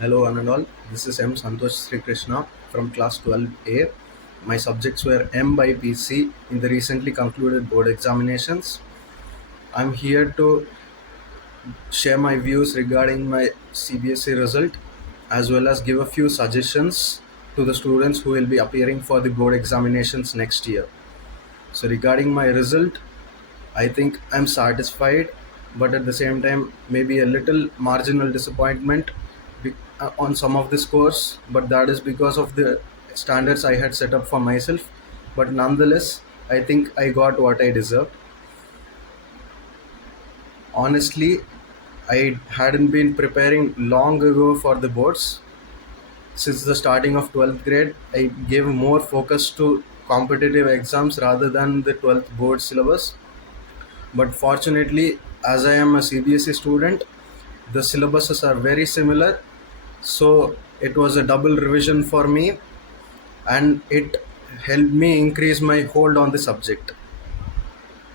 Hello, one and all. This is Santhosh Srikrishna from class 12A. My subjects were M by PC in the recently concluded board examinations. I'm here to share my views regarding my CBSE result as well as give a few suggestions to the students who will be appearing for the board examinations next year. So, regarding my result, I think I'm satisfied, but at the same time, maybe a little marginal disappointment on some of the scores, but that is because of the standards I had set up for myself. But nonetheless, I think I got what I deserved. Honestly, I hadn't been preparing long ago for the boards. Since the starting of 12th grade, I gave more focus to competitive exams rather than the 12th board syllabus. But fortunately, as I am a CBSE student, the syllabuses are very similar. So it was a double revision for me and it helped me increase my hold on the subject.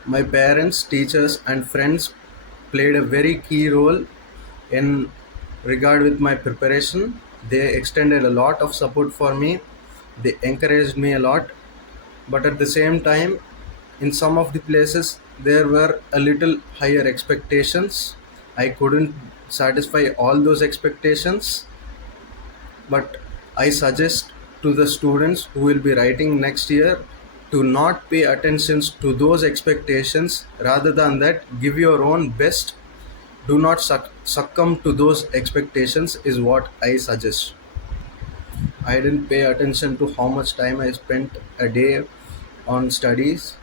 My parents, teachers, and friends played a very key role in regard with my preparation. They extended a lot of support for me. They encouraged me a lot, but at the same time, in some of the places there were a little higher expectations. I couldn't satisfy all those expectations, but I suggest to the students who will be writing next year to not pay attention to those expectations. Rather than that, give your own best. Do not succumb to those expectations is what I suggest. I didn't pay attention to how much time I spent a day on studies.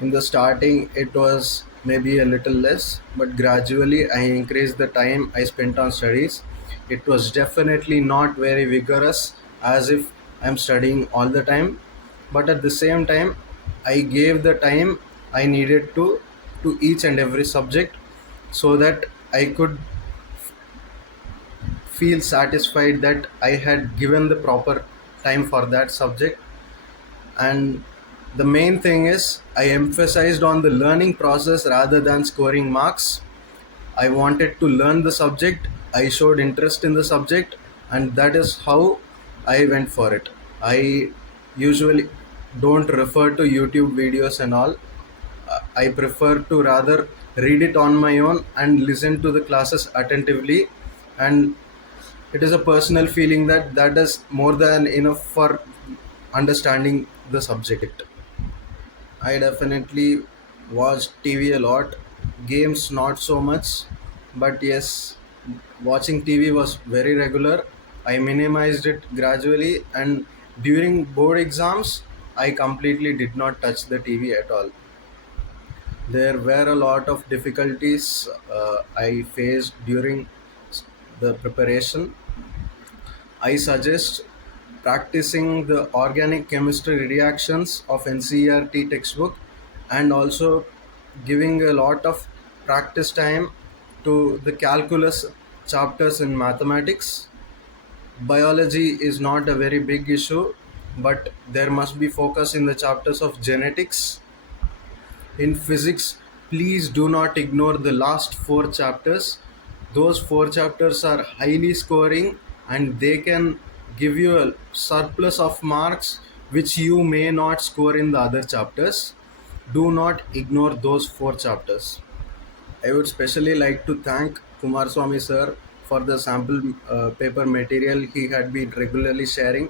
In the starting, it was maybe a little less, but gradually I increased the time I spent on studies. It was definitely not very vigorous as if I'm studying all the time, but at the same time, I gave the time I needed to each and every subject so that I could feel satisfied that I had given the proper time for that subject. And the main thing is I emphasized on the learning process rather than scoring marks. I wanted to learn the subject, I showed interest in the subject, and that is how I went for it. I usually don't refer to YouTube videos and all. I prefer to rather read it on my own and listen to the classes attentively, and it is a personal feeling that that is more than enough for understanding the subject. I definitely watch TV a lot, games not so much, but yes, watching TV was very regular. I minimized it gradually, and during board exams, I completely did not touch the TV at all. There were a lot of difficulties I faced during the preparation. I suggest practicing the organic chemistry reactions of NCERT textbook and also giving a lot of practice time to the calculus chapters in mathematics. Biology is not a very big issue, but there must be focus in the chapters of genetics. In physics, please do not ignore the last four chapters. Those four chapters are highly scoring and they can give you a surplus of marks which you may not score in the other chapters. Do not ignore those four chapters. I would specially like to thank Kumar Swami sir for the sample paper material he had been regularly sharing.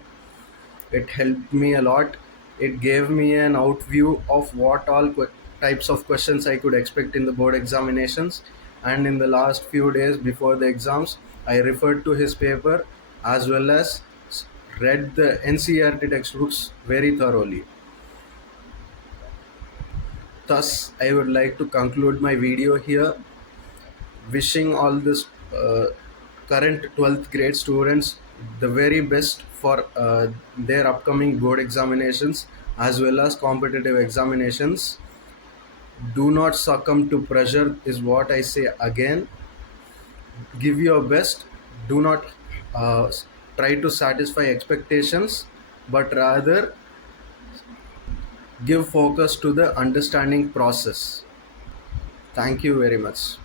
It helped me a lot. It gave me an outview of what all types of questions I could expect in the board examinations. And in the last few days before the exams, I referred to his paper as well as read the NCERT textbooks very thoroughly. Thus, I would like to conclude my video here, wishing all this current 12th grade students the very best for their upcoming board examinations as well as competitive examinations. Do not succumb to pressure is what I say again. Give your best. Do not uh, try to satisfy expectations, but rather give focus to the understanding process. Thank you very much.